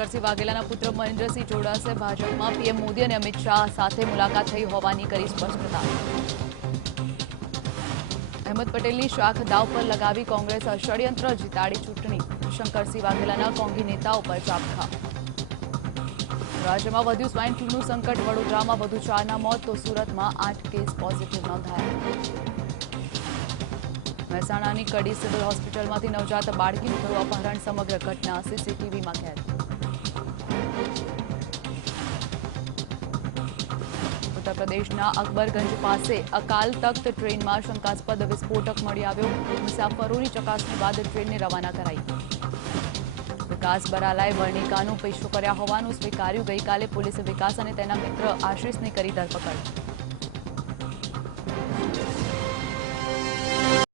શંકરસિંહ વાઘેલાના પુત્ર મહેન્દ્રસિંહ ચુડાસમાએ ભાજપમાં પીએમ મોદી અને અમિત શાહ સાથે મુલાકાત થઈ હોવાની કરી સ્પષ્ટતા। અહેમદ પટેલની શાખ દાવ પર લગાવી કોંગ્રેસ ષડયંત્ર જીતાડી ચૂંટણી। શંકરસિંહ વાઘેલાના કોંગી નેતાઓ પર ચાબખા। રાજ્યમાં વધ્યું સ્વાઇન ફ્લૂનું સંકટ। વડોદરામાં વધુ 4ના મોત તો સુરતમાં 8 કેસ પોઝિટિવ નોંધાયા। મહેસાણાની કડી સિવિલ હોસ્પિટલમાંથી નવજાત બાળકીનું થયું અપહરણ। સમગ્ર ઘટના સીસીટીવીમાં કેદ। ઉત્તર પ્રદેશના અકબરગંજ પાસે અકાલ તખ્ત ટ્રેનમાં શંકાસ્પદ વિસ્ફોટક મળી આવ્યો। મુસાફરોની ચકાસણી બાદ ટ્રેનને રવાના કરાઈ। વિકાસ બરાલાએ વર્ણિકાનું પીછો કર્યા હોવાનું સ્વીકાર્યું। ગઈકાલે પોલીસે વિકાસ અને તેના મિત્ર આશિષની કરી ધરપકડ।